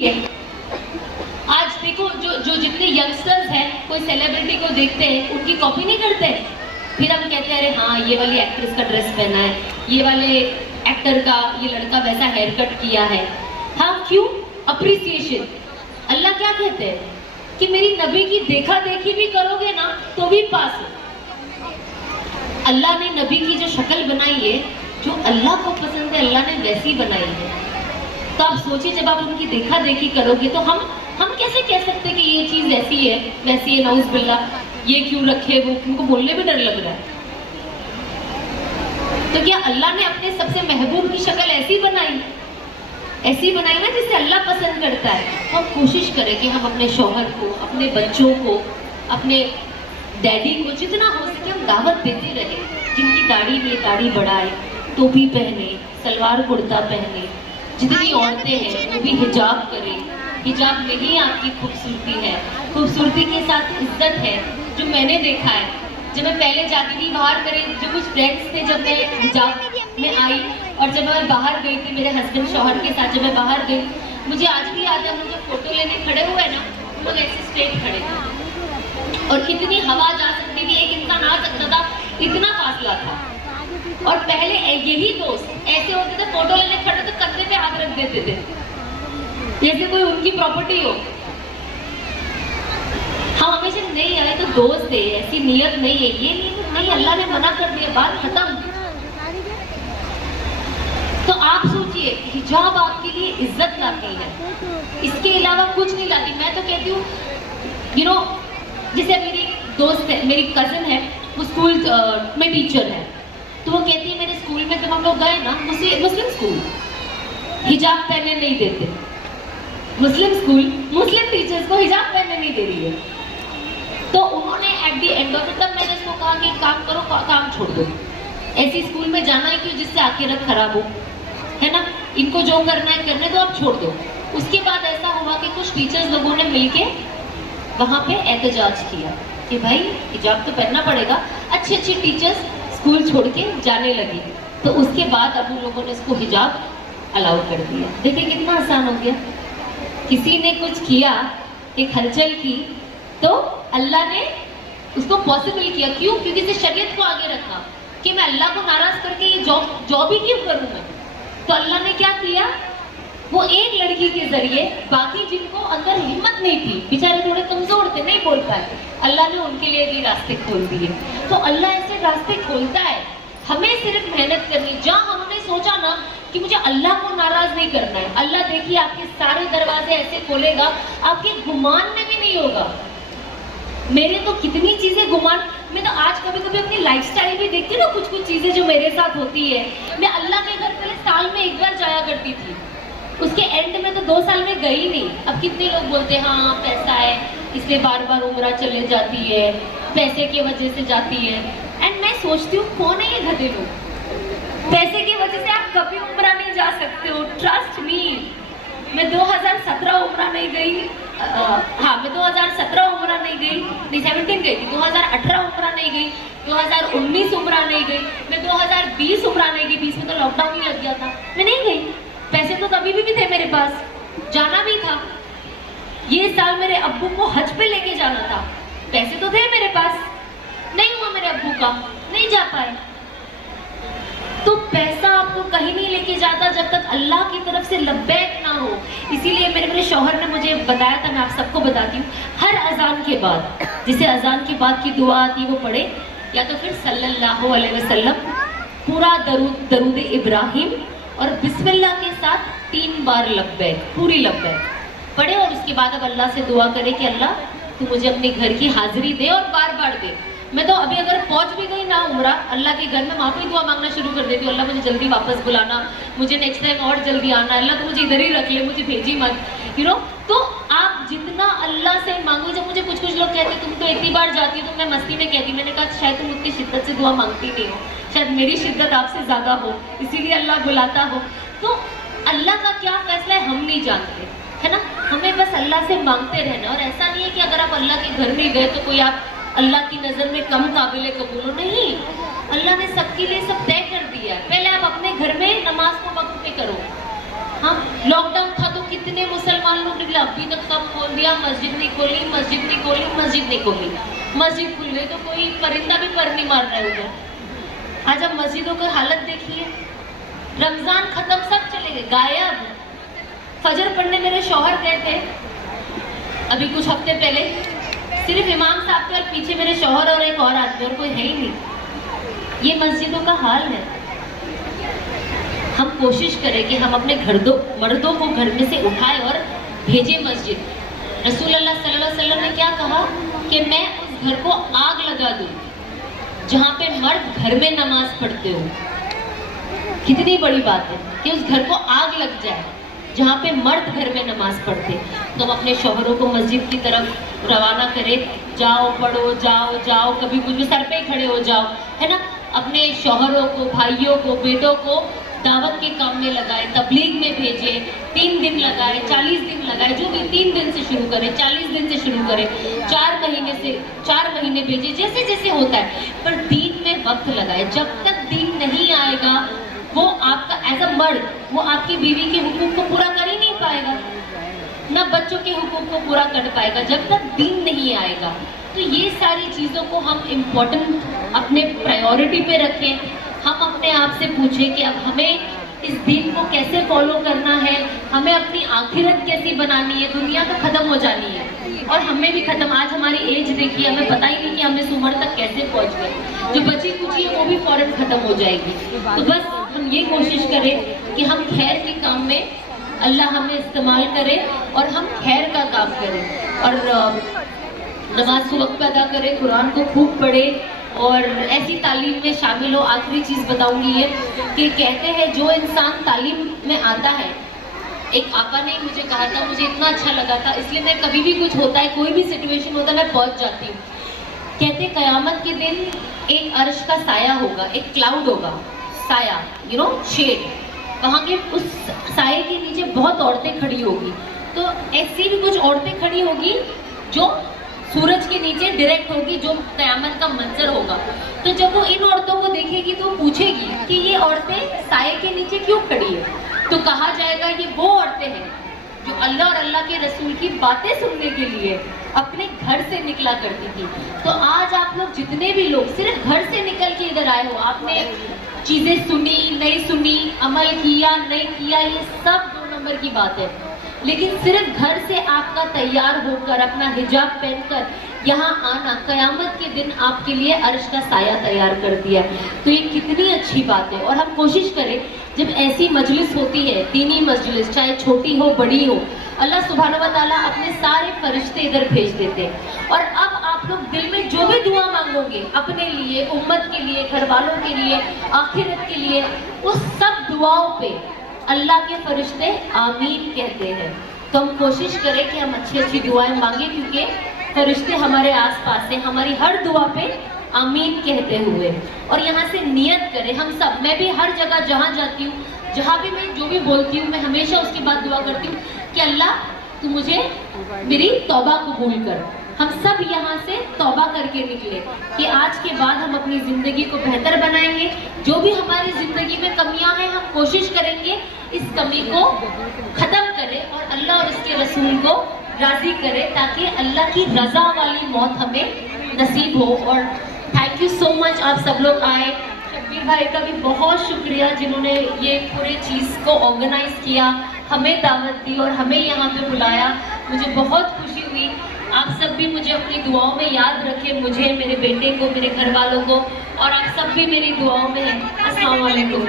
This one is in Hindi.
आज देखो जो जितने यंगस्टर्स हैं कोई सेलिब्रिटी को देखते हैं उनकी कॉपी नहीं करते, फिर हम कहते हैं अरे हाँ ये वाली एक्ट्रेस का ड्रेस पहना है, ये वाले एक्टर का ये लड़का वैसा हेयर कट किया है। हाँ क्यों? अप्रिसिएशन। अल्लाह क्या कहते हैं कि मेरी नबी की देखा देखी भी करोगे ना तो भी पास हो। अल्लाह ने नबी की जो शक्ल बनाई है, जो अल्लाह को पसंद है, अल्लाह ने वैसी बनाई है। तो आप सोचिए जब आप उनकी देखा देखी करोगे तो हम कैसे कह सकते हैं कि ये चीज ऐसी है वैसी है, नाउज़ बिल्लाह, ये क्यों रखे, वो उनको बोलने में डर लग रहा है। तो क्या अल्लाह ने अपने सबसे महबूब की शक्ल ऐसी बनाई ना जिससे अल्लाह पसंद करता है। तो हम कोशिश करें कि हम अपने शौहर को, अपने बच्चों को, अपने डैडी को जितना हो सके हम दावत देते रहे। जिनकी दाढ़ी में दाढ़ी बढ़ाए, टोपी पहने, सलवार कुर्ता पहने। जितनी औरतें हैं वो भी हिजाब करें। हिजाब नहीं आपकी खूबसूरती है, खूबसूरती के साथ इज्जत है। जो मैंने देखा है जब मैं पहले जाती थी बाहर करें, जो कुछ फ्रेंड्स थे, जब मैं हिजाब में आई और जब मैं बाहर गई थी मेरे हस्बैंड शौहर के साथ, जब मैं बाहर गई, मुझे आज भी याद है हम जब फोटो लेने खड़े हुए ना, हम लोग ऐसे स्ट्रेट खड़े थे और कितनी हवा जा सकती थी, एक इंसान आ सकता था, इतना फासला था। और पहले यही दोस्त ऐसे होते थे, फोटो लेने खड़े तो कंधे पे हाथ रख देते थे जैसे कोई उनकी प्रॉपर्टी हो। हम हमेशा नहीं आए तो दोस्त है, ऐसी नियत नहीं है, ये नहीं, अल्लाह ने मना कर दिया, बात खत्म। तो आप सोचिए हिजाब आपके लिए इज्जत लाती है, इसके अलावा कुछ नहीं लाती। मैं तो कहती हूँ जैसे मेरी दोस्त है, मेरी कजिन है, वो स्कूल में टीचर है, तो वो कहती है मेरे स्कूल में जब हम लोग गए ना, मुस्लिम स्कूल, हिजाब पहनने नहीं देते। मुस्लिम स्कूल मुस्लिम टीचर्स को हिजाब पहनने नहीं दे रही है। तो उन्होंने at the end of it, तब मैंने उसको कहा कि काम करो, काम छोड़ दो, ऐसी स्कूल में जाना है क्यों जिससे आखिरत खराब हो, है ना। इनको जो करना है करने दो, आप छोड़ दो। उसके बाद ऐसा हुआ कि कुछ टीचर्स लोगों ने मिलके वहां पे एहतजाज किया कि भाई हिजाब तो पहनना पड़ेगा। अच्छी अच्छी टीचर्स स्कूल छोड़ के जाने लगी, तो उसके बाद अब उन लोगों ने उसको हिजाब अलाउ कर दिया। देखिए कितना आसान हो गया। किसी ने कुछ किया, एक हलचल की, तो अल्लाह ने उसको पॉसिबल किया। क्यों? क्योंकि इसे शरीयत को आगे रखा कि मैं अल्लाह को नाराज करके ये जॉब ही क्यों करूं मैं। तो अल्लाह ने क्या किया, वो एक लड़की के जरिए बाकी जिनको अंदर हिम्मत नहीं थी, बेचारे थोड़े कमजोर थे, नहीं बोल पाए, अल्लाह ने उनके लिए भी रास्ते खोल दिए। तो अल्लाह ऐसे रास्ते खोलता है, हमें सिर्फ मेहनत करनी। जहाँ हमने सोचा ना कि मुझे अल्लाह को नाराज नहीं करना है, अल्लाह देखिए आपके सारे दरवाजे ऐसे खोलेगा, आपके गुमान में भी नहीं होगा। मेरे तो कितनी चीजें गुमान, मैं तो आज कभी कभी अपनी लाइफस्टाइल भी देखती हूँ ना, कुछ कुछ चीजें जो मेरे साथ होती है। मैं अल्लाह के घर पहले साल में एक बार जाया करती थी, उसके एंड में तो 2 साल में गई नहीं। अब कितने लोग बोलते हैं हाँ पैसा है इसलिए बार बार उम्रा चले जाती है, पैसे की वजह से जाती है। एंड मैं सोचती हूँ कौन है ये गधे लोग, पैसे की वजह से आप कभी उम्रा नहीं जा सकते हो। ट्रस्ट मी, मैं 2017 उम्रा नहीं गई, मैं 2017 उम्रा नहीं गई, नहीं 17 गई थी, 2018 उम्रा नहीं गई, 2019 उम्रा नहीं गई, मैं 2020 उम्रा नहीं गई, 20 में तो लॉकडाउन ही लग गया था, मैं नहीं गई। पैसे तो तभी भी थे मेरे पास, जाना भी था। ये साल मेरे अब्बू को हज पे लेके जाना था, पैसे तो थे मेरे पास, नहीं हुआ मेरे अब्बू का, नहीं जा पाए। तो पैसा आपको कहीं नहीं लेके जाता जब तक अल्लाह की तरफ से लब्बैक ना हो। इसीलिए मेरे शौहर ने मुझे बताया था, मैं आप सबको बताती हूँ, हर अजान के बाद, जिसे अजान के बाद की दुआ आती है वो पढ़े, या तो फिर सल्लल्लाहु अलैहि वसल्लम पूरा दरूद इब्राहिम और बिस्मिल्लाह के साथ 3 बार लब्बैक, पूरी लब्बैक पढ़े। और उसके बाद अब अल्लाह से दुआ करे कि अल्लाह तू मुझे अपने घर की हाजिरी दे और बार बार दे। मैं तो अभी अगर पहुंच भी गई ना उम्रा अल्लाह के घर में, वहां पे दुआ मांगना शुरू कर देती हूँ, अल्लाह मुझे जल्दी वापस बुलाना, मुझे नेक्स्ट टाइम और जल्दी आना, अल्लाह तो मुझे इधर ही रख ले, मुझे भेजी मत, तो आप जितना अल्लाह से मांगो। जब मुझे कुछ लोग कहते तुम तो इतनी बार जाती हो, तो मैं मस्ती में कहती, मैंने कहा शायद तुम उतनी शिद्दत से दुआ मांगती नहीं हो, शायद मेरी शिद्दत आपसे ज्यादा हो, इसीलिए अल्लाह बुलाता हो। तो अल्लाह का क्या फैसला है हम नहीं जानते, है ना। हमें बस अल्लाह से मांगते रहना। और ऐसा नहीं है कि अगर आप अल्लाह के घर में गए तो कोई आप अल्लाह की नजर में कम काबिल कबूल हो, नहीं। अल्लाह ने सबके लिए सब तय कर दिया है। पहले आप अपने घर में नमाज को वक्त पे करो। हाँ, लॉकडाउन था तो कितने मुसलमान रमजान लोग निकले, अभी तक सब खोल दिया, मस्जिद नहीं खोली, मस्जिद नहीं खोली, मस्जिद नहीं खोली। मस्जिद खुल गई तो कोई परिंदा भी पर नहीं मार रहा है उधर। आज आप मस्जिदों की हालत देखिए, रमजान खत्म, सब चले गए, गायब। फजर पढ़ने मेरे शौहर गए थे अभी कुछ हफ्ते पहले, सिर्फ इमाम साहब थे और पीछे मेरे शौहर और एक और आदमी, और कोई है ही नहीं। ये मस्जिदों का हाल है। हम कोशिश करें कि हम अपने मर्दों को घर में से उठाएं और भेजें मस्जिद। रसूल अल्लाह सल्लल्लाहु अलैहि वसल्लम ने क्या कहा कि मैं उस घर को आग लगा दूं जहाँ पे मर्द घर में नमाज पढ़ते हो। कितनी बड़ी बात है कि उस घर को आग लग जाए जहाँ पे मर्द घर में नमाज पढ़ते। तो हम अपने शौहरों को मस्जिद की तरफ रवाना करें, जाओ पढ़ो, जाओ जाओ, कभी कुछ भी सर पे ही खड़े हो जाओ, है ना। अपने शौहरों को, भाइयों को, बेटों को दावत के काम में लगाए, तबलीग में भेजे। 3 दिन लगाए, 40 दिन लगाए, जो भी 3 दिन से शुरू करें, 40 दिन से शुरू करें, 4 महीने भेजे, जैसे जैसे होता है, पर दीन में वक्त लगाए। जब तक दीन नहीं आएगा, वो आपका एज अ मर्द, वो आपकी बीवी के हुकूक को पूरा कर ही नहीं पाएगा, ना बच्चों के हुकूक को पूरा कर पाएगा, जब तक दीन नहीं आएगा। तो ये सारी चीज़ों को हम इम्पोर्टेंट अपने प्रायोरिटी पे रखें। हम अपने आप से पूछें कि अब हमें इस दीन को कैसे फॉलो करना है, हमें अपनी आखिरत कैसी बनानी है। दुनिया तो खत्म हो जानी है और हमें भी खत्म। आज हमारी एज देखिए, हमें पता ही नहीं कि हम इस उम्र तक कैसे पहुंच गए। जो बची कुची है वो भी फौरन खत्म हो जाएगी। तो बस हम ये कोशिश करें कि हम खैर के काम में अल्लाह हमें इस्तेमाल करे और हम खैर का काम करें, और नमाज को वक्त पे अदा करें, कुरान को खूब पढ़े और ऐसी तालीम में शामिल हो। आखिरी चीज़ बताऊंगी ये कि कहते हैं जो इंसान तालीम में आता है, एक आपा ने मुझे कहा था, मुझे इतना अच्छा लगा था, इसलिए मैं कभी भी कुछ होता है, कोई भी सिचुएशन होता है, मैं पहुंच जाती हूँ। कहते कयामत के दिन एक अर्श का साया होगा, एक क्लाउड होगा, साया, शेड। वहाँ के उस साये के नीचे बहुत औरतें खड़ी होगी। तो ऐसी भी कुछ औरतें खड़ी होगी जो सूरज के नीचे डायरेक्ट होगी, जो कयामत का मंजर होगा। तो जब वो इन औरतों को देखेगी तो पूछेगी कि ये औरतें साये के नीचे क्यों खड़ी है। तो कहा जाएगा ये वो औरतें हैं जो अल्लाह और अल्लाह के रसूल की बातें सुनने के लिए अपने घर से निकला करती थी। तो आज आप लोग जितने भी लोग सिर्फ घर से निकल के इधर आए हो, आपने चीजें सुनी, नहीं सुनी, अमल किया, नहीं किया, ये सब 2 नंबर की बात है। लेकिन सिर्फ घर से आपका तैयार होकर, अपना हिजाब पहनकर यहाँ आना, कयामत के दिन आपके लिए अर्श का साया तैयार कर दिया। तो ये कितनी अच्छी बात है। और हम कोशिश करें, जब ऐसी मजलिस होती है, दीनी मजलिस, चाहे छोटी हो बड़ी हो, अल्लाह सुब्हान व तआला अपने सारे फरिश्ते इधर भेज देते हैं। और अब आप लोग दिल में जो भी दुआ मांगोगे, अपने लिए, उम्मत के लिए, घर वालों के लिए, आखिरत के लिए, उस सब दुआओं पे अल्लाह के फरिश्ते आमीन कहते हैं। तो हम कोशिश करें कि हम अच्छी अच्छी दुआएं मांगे, क्योंकि फरिश्ते हमारे आसपास हैं, हमारी हर दुआ पे आमीन कहते हुए। और यहाँ से नियत करें हम सब, मैं भी हर जगह जहाँ जाती हूँ, जहाँ भी मैं जो भी बोलती हूँ, मैं हमेशा उसके बाद दुआ करती हूँ कि अल्लाह तू मुझे मेरी तौबा कबूल कर। हम सब यहाँ से तौबा करके निकले कि आज के बाद हम अपनी ज़िंदगी को बेहतर बनाएंगे। जो भी हमारी ज़िंदगी में कमियां हैं, हम कोशिश करेंगे इस कमी को ख़त्म करें और अल्लाह और उसके रसूल को राज़ी करें, ताकि अल्लाह की रज़ा वाली मौत हमें नसीब हो। और थैंक यू सो मच, आप सब लोग आए। शब्बीर भाई का भी बहुत शुक्रिया जिन्होंने ये पूरे चीज़ को ऑर्गेनाइज किया, हमें दावत दी और हमें यहाँ पे बुलाया। मुझे बहुत खुशी हुई। आप सब भी मुझे अपनी दुआओं में याद रखें, मुझे, मेरे बेटे को, मेरे घर वालों को, और आप सब भी मेरी दुआओं में हैं। अस्सलाम वालेकुम।